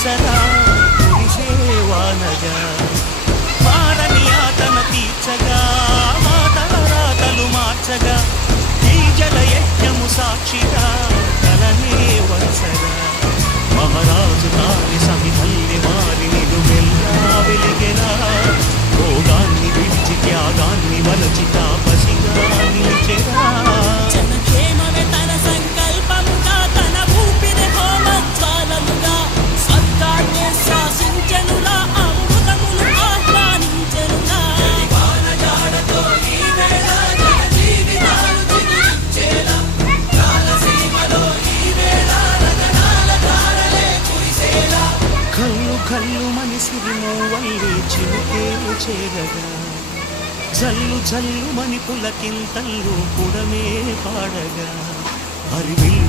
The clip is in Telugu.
సదా కురిసేవానగా మారని ఆతన తీర్చగా మాతరాతలు మార్చగా ఈ జల యజ్ఞము సాక్షిగా కలనే వలసగా మహారాజు తాని సమిధల్లి మారి నిలువెల్లా వెలిగెరా భోగాన్ని విడిచి త్యాగాన్ని వలచి తాపసిగా నిలిచెరా జనక్షేమమే తన సంకల్పముగా తన ఊపిరి హోమజ్వాలముగా స్వర్గాన్నే శాసించెనురా అమృతములు ఆహ్వానించెనురా వానజాడతో ఈ వేళ జన జీవితాలు చిగురించేలా రాలసీమలో ఈ వేళ రతనాల ధారలే కురిసేలా కల్లు కల్లు మనిసిరి మూవల్లి చిలుకే చేరగా జల్లు జల్లు మణిపుల కింతల్లు పుడమే పాడగా అరివిల్లు